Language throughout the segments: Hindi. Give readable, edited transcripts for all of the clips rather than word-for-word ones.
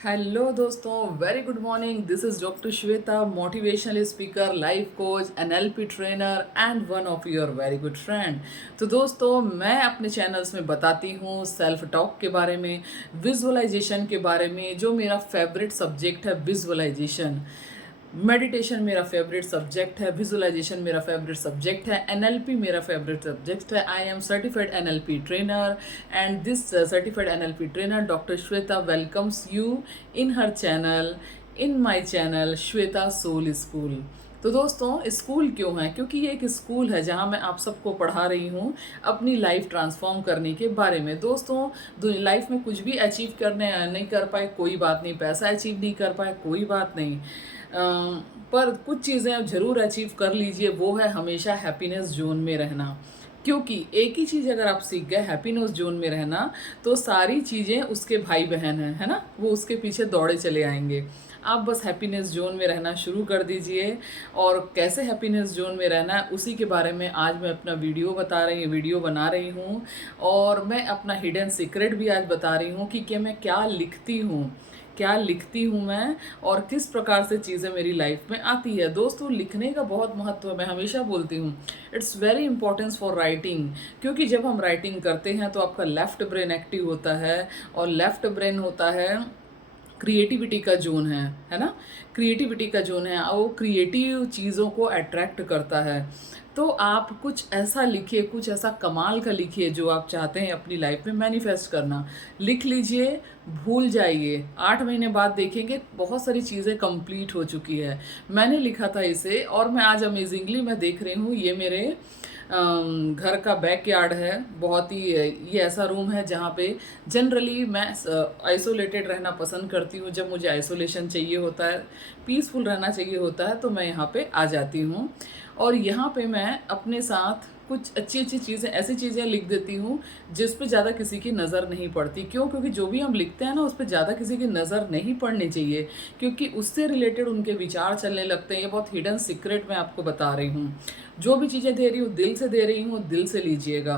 हेलो दोस्तों, very good morning. This is doctor Shweta, motivational speaker, life coach, NLP trainer and one of your very good friend. तो दोस्तों, मैं अपने चैनल्स में बताती हूँ सेल्फ टॉक के बारे में, विजुअलाइजेशन के बारे में। जो मेरा फेवरेट सब्जेक्ट है विजुअलाइजेशन, मेडिटेशन मेरा फेवरेट सब्जेक्ट है, विजुअलाइजेशन मेरा फेवरेट सब्जेक्ट है, एनएलपी मेरा फेवरेट सब्जेक्ट है। I am certified NLP trainer and this certified NLP trainer doctor Shweta welcomes you in her channel, in my channel Shweta soul school. तो दोस्तों, स्कूल क्यों है? क्योंकि ये एक स्कूल है जहाँ मैं आप सबको पढ़ा रही हूँ अपनी लाइफ ट्रांसफॉर्म करने के बारे में। दोस्तों, लाइफ में कुछ भी अचीव करने नहीं कर पाए कोई बात नहीं, पैसा अचीव नहीं कर पाए कोई बात नहीं, पर कुछ चीज़ें ज़रूर अचीव कर लीजिए, वो है हमेशा हैप्पीनेस जोन में रहना। क्योंकि एक ही चीज़ अगर आप सीख गए हैप्पीनेस जोन में रहना, तो सारी चीज़ें उसके भाई बहन हैं, है ना, वो उसके पीछे दौड़े चले आएंगे। आप बस हैप्पीनेस जोन में रहना शुरू कर दीजिए। और कैसे हैप्पीनेस जोन में रहना है उसी के बारे में आज मैं अपना वीडियो बना रही हूँ। और मैं अपना हिडन सीक्रेट भी आज बता रही हूँ कि मैं क्या लिखती हूँ मैं, और किस प्रकार से चीज़ें मेरी लाइफ में आती है। दोस्तों, लिखने का बहुत महत्व है, मैं हमेशा बोलती हूँ it's very importance for writing. क्योंकि जब हम राइटिंग करते हैं तो आपका लेफ्ट ब्रेन एक्टिव होता है, और लेफ्ट ब्रेन होता है क्रिएटिविटी का जोन है ना, क्रिएटिविटी का जोन है, वो क्रिएटिव चीज़ों को अट्रैक्ट करता है। तो आप कुछ ऐसा लिखिए, कुछ ऐसा कमाल का लिखिए जो आप चाहते हैं अपनी लाइफ में मैनिफेस्ट करना। लिख लीजिए, भूल जाइए, 8 महीने बाद देखेंगे बहुत सारी चीज़ें कंप्लीट हो चुकी है। मैंने लिखा था इसे, और मैं आज अमेजिंगली मैं देख रही हूँ, ये मेरे घर का बैकयार्ड है। बहुत ही ये ऐसा रूम है जहाँ पे जनरली मैं आइसोलेटेड रहना पसंद करती हूँ। जब मुझे आइसोलेशन चाहिए होता है, पीसफुल रहना चाहिए होता है, तो मैं यहाँ पे आ जाती हूँ। और यहाँ पे मैं अपने साथ कुछ अच्छी अच्छी चीज़ें, ऐसी चीज़ें लिख देती हूँ जिस पे ज़्यादा किसी की नज़र नहीं पड़ती। क्यों? क्योंकि जो भी हम लिखते हैं ना, उस पर ज़्यादा किसी की नज़र नहीं पड़नी चाहिए, क्योंकि उससे रिलेटेड उनके विचार चलने लगते हैं। ये बहुत हिडन सीक्रेट मैं आपको बता रही हूँ। जो भी चीज़ें दे रही हूँ दिल से दे रही हूँ, दिल से लीजिएगा।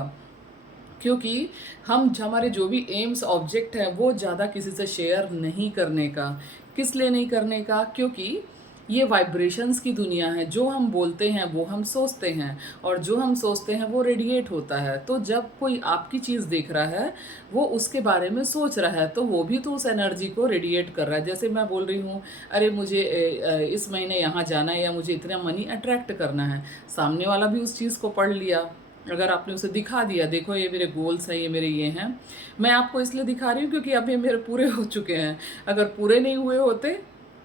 क्योंकि हमारे जो भी एम्स ऑब्जेक्ट हैं वो ज़्यादा किसी से शेयर नहीं करने का। किस लिए नहीं करने का? क्योंकि ये वाइब्रेशंस की दुनिया है। जो हम बोलते हैं वो हम सोचते हैं, और जो हम सोचते हैं वो रेडिएट होता है। तो जब कोई आपकी चीज़ देख रहा है, वो उसके बारे में सोच रहा है, तो वो भी तो उस एनर्जी को रेडिएट कर रहा है। जैसे मैं बोल रही हूँ, अरे मुझे इस महीने यहाँ जाना है, या मुझे इतना मनी अट्रैक्ट करना है, सामने वाला भी उस चीज़ को पढ़ लिया। अगर आपने उसे दिखा दिया, देखो ये मेरे गोल्स हैं, ये मेरे ये हैं, मैं आपको इसलिए दिखा रही हूँ क्योंकि अब ये मेरे पूरे हो चुके हैं। अगर पूरे नहीं हुए होते,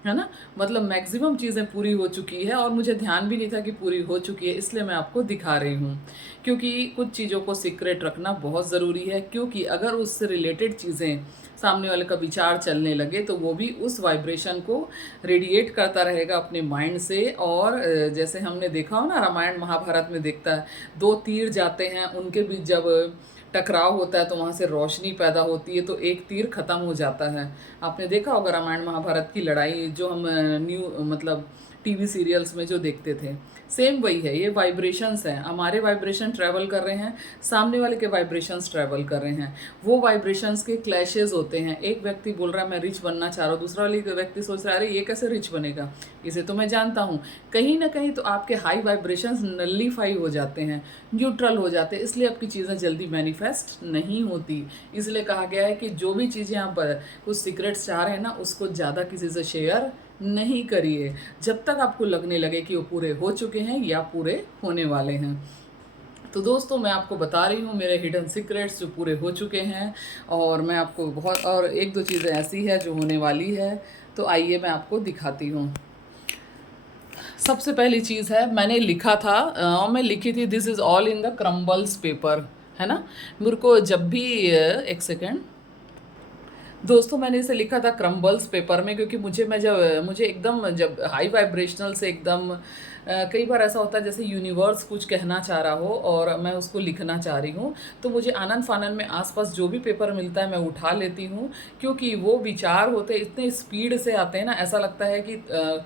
है ना, मतलब मैक्सिमम चीज़ें पूरी हो चुकी है, और मुझे ध्यान भी नहीं था कि पूरी हो चुकी है, इसलिए मैं आपको दिखा रही हूँ। क्योंकि कुछ चीज़ों को सीक्रेट रखना बहुत ज़रूरी है, क्योंकि अगर उससे रिलेटेड चीज़ें सामने वाले का विचार चलने लगे, तो वो भी उस वाइब्रेशन को रेडिएट करता रहेगा अपने माइंड से। और जैसे हमने देखा हो ना, रामायण महाभारत में देखता है, दो तीर जाते हैं, उनके बीच जब टकराव होता है तो वहाँ से रोशनी पैदा होती है, तो एक तीर खत्म हो जाता है। आपने देखा होगा रामायण महाभारत की लड़ाई, जो हम न्यू मतलब टीवी सीरियल्स में जो देखते थे। सेम वही है, ये वाइब्रेशंस हैं, हमारे वाइब्रेशन ट्रैवल कर रहे हैं, सामने वाले के वाइब्रेशंस ट्रैवल कर रहे हैं। वो वाइब्रेशंस के क्लैशेस होते हैं। एक व्यक्ति बोल रहा है मैं रिच बनना चाह रहा हूँ, दूसरा वाली व्यक्ति सोच रहा है अरे ये कैसे रिच बनेगा, इसे तो मैं जानता हूँ। कहीं ना कहीं तो आपके हाई वाइब्रेशंस नल्लीफाई हो जाते हैं, न्यूट्रल हो जाते हैं, इसलिए आपकी चीज़ें जल्दी मैनिफेस्ट नहीं होती। इसलिए कहा गया है कि जो भी चीज़ें आप कुछ सीक्रेट्स चाह रहे हैं ना, उसको ज़्यादा किसी से शेयर नहीं करिए, जब तक आपको लगने लगे कि वो पूरे हो चुके हैं या पूरे होने वाले हैं। तो दोस्तों, मैं आपको बता रही हूँ मेरे हिडन सीक्रेट्स जो पूरे हो चुके हैं, और मैं आपको बहुत, और एक दो चीज़ें ऐसी है जो होने वाली है। तो आइए मैं आपको दिखाती हूँ। सबसे पहली चीज़ है, मैंने लिखा था, और मैं लिखी थी this is all in the crumbles paper, है ना। मेरे को जब भी एक सेकेंड दोस्तों, मैंने इसे लिखा था क्रम्बल्स पेपर में, क्योंकि मुझे एकदम जब हाई वाइब्रेशनल से एकदम कई बार ऐसा होता है जैसे यूनिवर्स कुछ कहना चाह रहा हो और मैं उसको लिखना चाह रही हूँ, तो मुझे आनन फानन में आसपास जो भी पेपर मिलता है मैं उठा लेती हूँ, क्योंकि वो विचार होते इतने स्पीड से आते हैं ना, ऐसा लगता है कि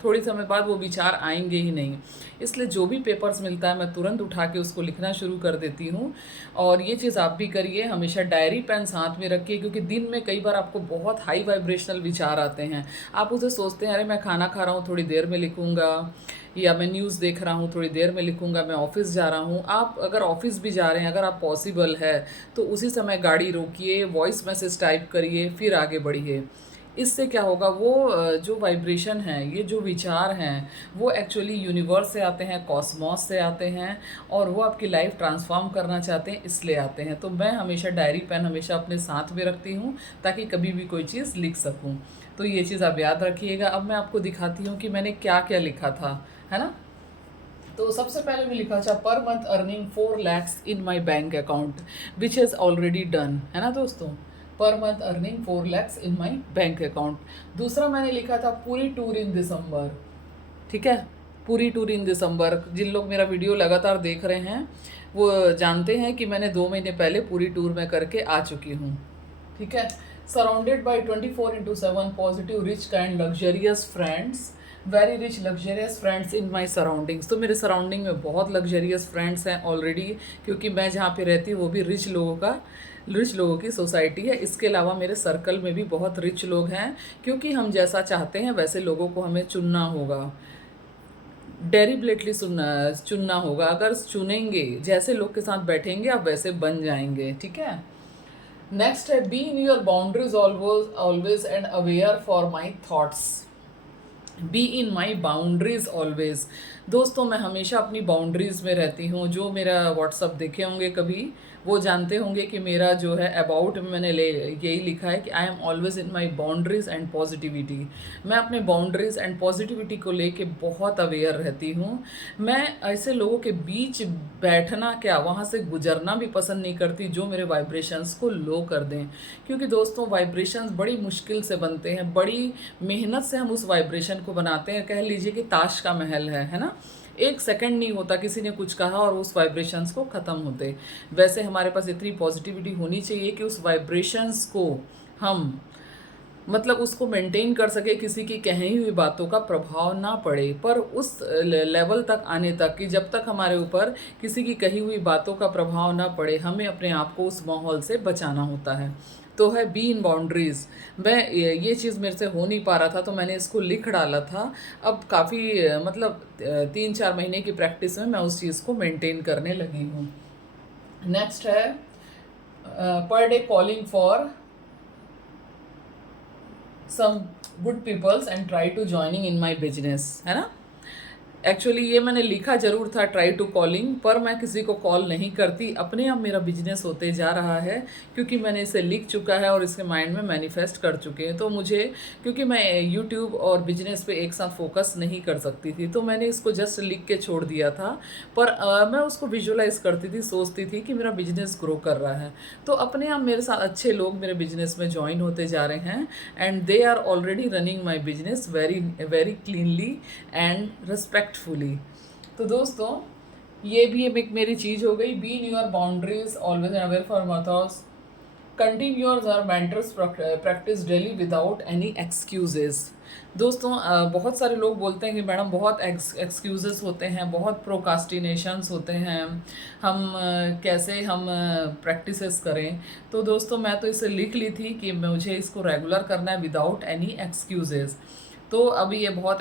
थोड़ी समय बाद वो विचार आएंगे ही नहीं। इसलिए जो भी पेपर्स मिलता है मैं तुरंत उठा के उसको लिखना शुरू कर देती हूँ। और ये चीज़ आप भी करिए, हमेशा डायरी पेन साथ में रखिए, क्योंकि दिन में कई बार आपको बहुत हाई वाइब्रेशनल विचार आते हैं। आप उसे सोचते हैं अरे मैं खाना खा रहा हूँ थोड़ी देर में लिखूँगा, या मैं न्यूज़ देख रहा हूँ थोड़ी देर में लिखूँगा, मैं ऑफ़िस जा रहा हूँ। आप अगर ऑफ़िस भी जा रहे हैं, अगर आप पॉसिबल है तो उसी समय गाड़ी रोकिए, वॉइस मैसेज टाइप करिए, फिर आगे बढ़िए। इससे क्या होगा, वो जो वाइब्रेशन है, ये जो विचार हैं, वो एक्चुअली यूनिवर्स से आते हैं, कॉस्मॉस से आते हैं, और वो आपकी लाइफ ट्रांसफॉर्म करना चाहते हैं, इसलिए आते हैं। तो मैं हमेशा डायरी पेन हमेशा अपने साथ में रखती हूँ, ताकि कभी भी कोई चीज़ लिख सकूँ। तो ये चीज़ आप याद रखिएगा। अब मैं आपको दिखाती हूँ कि मैंने क्या क्या लिखा था, है ना। तो सबसे पहले मैं लिखा था per month earning 4 lakhs in my bank account which is already done, है ना दोस्तों। पर मंथ अर्निंग 4 lakhs इन माई बैंक अकाउंट। दूसरा मैंने लिखा था पूरी टूर इन दिसंबर, ठीक है। पूरी टूर इन दिसंबर, जिन लोग मेरा वीडियो लगातार देख रहे हैं वो जानते हैं कि मैंने 2 महीने पहले पूरी टूर में करके आ चुकी हूँ, ठीक है। Surrounded by 24/7 positive rich kind luxurious friends, very rich luxurious friends in my surroundings. तो मेरे सराउंडिंग में बहुत लग्जरियस फ्रेंड्स हैं ऑलरेडी, क्योंकि मैं जहाँ पे रहती हूँ वो भी रिच लोगों की सोसाइटी है। इसके अलावा मेरे सर्कल में भी बहुत रिच लोग हैं, क्योंकि हम जैसा चाहते हैं वैसे लोगों को हमें चुनना होगा, डेरिबलेटली चुनना होगा। अगर चुनेंगे, जैसे लोग के साथ बैठेंगे आप वैसे बन जाएंगे, ठीक है। नेक्स्ट है B in your boundaries always and aware for my thoughts. Be in my boundaries always. दोस्तों मैं हमेशा अपनी बाउंड्रीज़ में रहती हूँ। जो मेरा व्हाट्सअप देखे होंगे कभी, वो जानते होंगे कि मेरा जो है अबाउट में मैंने यही लिखा है कि I am always in my boundaries and positivity. मैं अपने बाउंड्रीज एंड पॉजिटिविटी को लेके बहुत अवेयर रहती हूँ। मैं ऐसे लोगों के बीच बैठना क्या, वहाँ से गुजरना भी पसंद नहीं करती जो मेरे वाइब्रेशंस को लो कर दें, क्योंकि दोस्तों वाइब्रेशंस बड़ी मुश्किल से बनते हैं, बड़ी मेहनत से हम उस वाइब्रेशन को बनाते हैं। कह लीजिए कि ताश का महल है ना। एक सेकंड नहीं होता किसी ने कुछ कहा और उस वाइब्रेशंस को ख़त्म होते। वैसे हमारे पास इतनी पॉजिटिविटी होनी चाहिए कि उस वाइब्रेशंस को हम मतलब उसको मेंटेन कर सके, किसी की कही हुई बातों का प्रभाव ना पड़े। पर उस लेवल तक आने तक कि जब तक हमारे ऊपर किसी की कही हुई बातों का प्रभाव ना पड़े, हमें अपने आप को उस माहौल से बचाना होता है। तो है बी इन बाउंड्रीज़। मैं ये चीज़ मेरे से हो नहीं पा रहा था तो मैंने इसको लिख डाला था। अब काफ़ी मतलब 3-4 महीने की प्रैक्टिस में मैं उस चीज़ को मेंटेन करने लगी हूँ। नेक्स्ट है per day calling for some good peoples and try to joining in my business, है ना। एक्चुअली ये मैंने लिखा ज़रूर था ट्राई टू कॉलिंग, पर मैं किसी को कॉल नहीं करती, अपने आप मेरा बिजनेस होते जा रहा है, क्योंकि मैंने इसे लिख चुका है और इसके माइंड में मैनिफेस्ट कर चुके हैं। तो मुझे, क्योंकि मैं यूट्यूब और बिजनेस पे एक साथ फोकस नहीं कर सकती थी, तो मैंने इसको जस्ट लिख के छोड़ दिया था। पर मैं उसको विजुलाइज करती थी, सोचती थी कि मेरा बिजनेस ग्रो कर रहा है। तो अपने आप मेरे साथ अच्छे लोग मेरे बिजनेस में ज्वाइन होते जा रहे हैं, and they are already running my business very very cleanly and respectfully. तो दोस्तों ये भी एक मेरी चीज़ हो गई, be in your boundaries always and aware for mothers, continue your mentors practice daily without any excuses. दोस्तों बहुत सारे लोग बोलते हैं कि मैडम बहुत एक्सक्यूजेस होते हैं, बहुत प्रोकास्टिनेशंस होते हैं, हम कैसे हम प्रैक्टिसेस करें। तो दोस्तों मैं तो इसे लिख ली थी कि मुझे इसको रेगुलर करना है विदाउट एनी एक्सक्यूजेस। तो अभी ये बहुत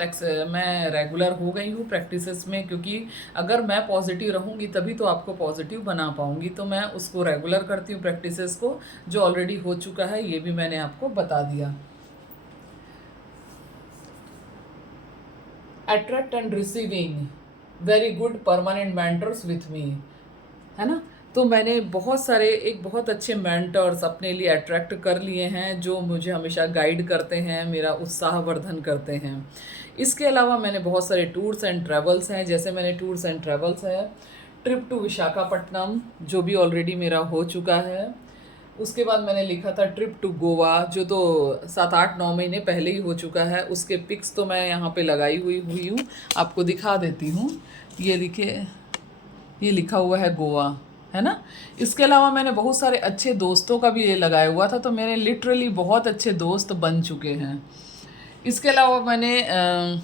मैं रेगुलर हो गई हूँ प्रैक्टिसेस में, क्योंकि अगर मैं पॉजिटिव रहूँगी तभी तो आपको पॉजिटिव बना पाऊँगी। तो मैं उसको रेगुलर करती हूँ प्रैक्टिसेस को, जो ऑलरेडी हो चुका है ये भी मैंने आपको बता दिया। Attract and receiving very good permanent mentors with me, है ना। तो मैंने बहुत अच्छे मेंटर्स अपने लिए अट्रैक्ट कर लिए हैं, जो मुझे हमेशा गाइड करते हैं, मेरा उत्साहवर्धन करते हैं। इसके अलावा मैंने बहुत सारे टूर्स एंड ट्रैवल्स हैं, जैसे मैंने टूर्स एंड ट्रैवल्स है ट्रिप टू विशाखापट्टनम, जो भी ऑलरेडी मेरा हो चुका है। उसके बाद मैंने लिखा था ट्रिप टू गोवा, जो तो 7-8-9 महीने पहले ही हो चुका है। उसके पिक्स तो मैं यहाँ पे लगाई हुई हूँ, आपको दिखा देती हूँ। ये देखिए, ये लिखा हुआ है गोवा, है ना। इसके अलावा मैंने बहुत सारे अच्छे दोस्तों का भी ये लगाया हुआ था, तो मेरे लिटरली बहुत अच्छे दोस्त बन चुके हैं। इसके अलावा मैंने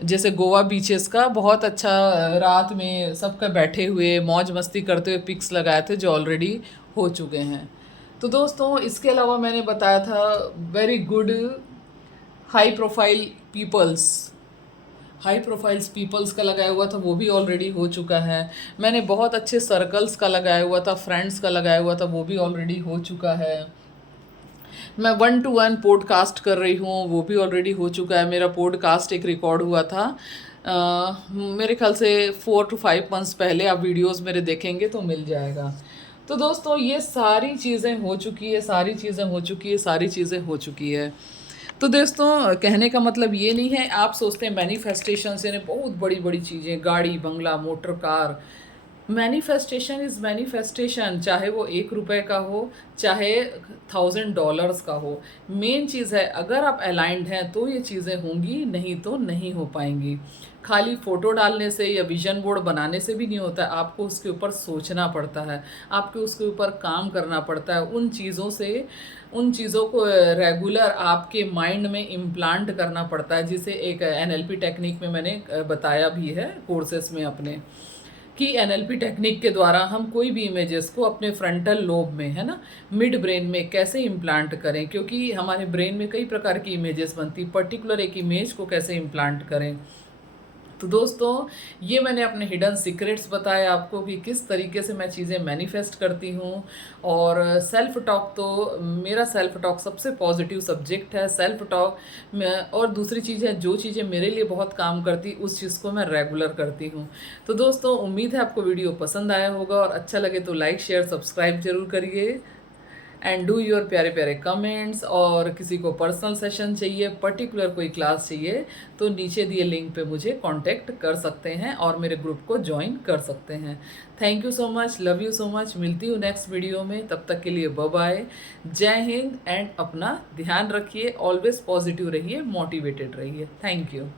जैसे गोवा बीचेस का बहुत अच्छा रात में सबका बैठे हुए मौज मस्ती करते हुए पिक्स लगाए थे, जो ऑलरेडी हो चुके हैं। तो दोस्तों इसके अलावा मैंने बताया था very good high profile peoples, high profiles peoples का लगाया हुआ था, वो भी ऑलरेडी हो चुका है। मैंने बहुत अच्छे सर्कल्स का लगाया हुआ था, फ्रेंड्स का लगाया हुआ था, वो भी ऑलरेडी हो चुका है। मैं 1-to-1 पॉडकास्ट कर रही हूँ, वो भी ऑलरेडी हो चुका है। मेरा पॉडकास्ट एक रिकॉर्ड हुआ था मेरे ख्याल से 4 to 5 months पहले। आप वीडियोस मेरे देखेंगे तो मिल जाएगा। तो दोस्तों ये सारी चीज़ें हो चुकी है, सारी चीज़ें हो चुकी है, सारी चीज़ें हो चुकी है। तो दोस्तों कहने का मतलब ये नहीं है, आप सोचते हैं मैनिफेस्टेशन से बहुत बड़ी बड़ी चीज़ें, गाड़ी बंगला motor car. Manifestation is manifestation, चाहे वो 1 रुपए का हो, चाहे $1000 का हो। मेन चीज़ है अगर आप अलाइंड हैं तो ये चीज़ें होंगी, नहीं तो नहीं हो पाएंगी। खाली फ़ोटो डालने से या विजन बोर्ड बनाने से भी नहीं होता है, आपको उसके ऊपर सोचना पड़ता है, आपको उसके ऊपर काम करना पड़ता है। उन चीज़ों को रेगुलर आपके माइंड में इम्प्लांट करना पड़ता है, जिसे एक एनएलपी टेक्निक में मैंने बताया भी है कोर्सेस में अपने, कि एनएलपी टेक्निक के द्वारा हम कोई भी इमेजेस को अपने फ्रंटल लोब में, है ना, मिड ब्रेन में कैसे इम्प्लांट करें, क्योंकि हमारे ब्रेन में कई प्रकार की इमेजेस बनती, पर्टिकुलर एक इमेज को कैसे इम्प्लांट करें। तो दोस्तों ये मैंने अपने हिडन सीक्रेट्स बताए आपको कि किस तरीके से मैं चीज़ें मैनिफेस्ट करती हूँ। और सेल्फ टॉक, तो मेरा सेल्फ टॉक सबसे पॉजिटिव सब्जेक्ट है। सेल्फ टॉक और दूसरी चीज़ है, जो चीज़ें मेरे लिए बहुत काम करती उस चीज़ को मैं रेगुलर करती हूँ। तो दोस्तों उम्मीद है आपको वीडियो पसंद आया होगा, और अच्छा लगे तो लाइक शेयर सब्सक्राइब जरूर करिए एंड डू योर प्यारे प्यारे कमेंट्स। और किसी को पर्सनल सेशन चाहिए, पर्टिकुलर कोई क्लास चाहिए, तो नीचे दिए लिंक पे मुझे कांटेक्ट कर सकते हैं और मेरे ग्रुप को ज्वाइन कर सकते हैं। Thank you so much, love you so much. मिलती हूँ नेक्स्ट वीडियो में, तब तक के लिए बाय बाय, जय हिंद। एंड अपना ध्यान रखिए, ऑलवेज पॉजिटिव रहिए, मोटिवेटेड रहिए। Thank you.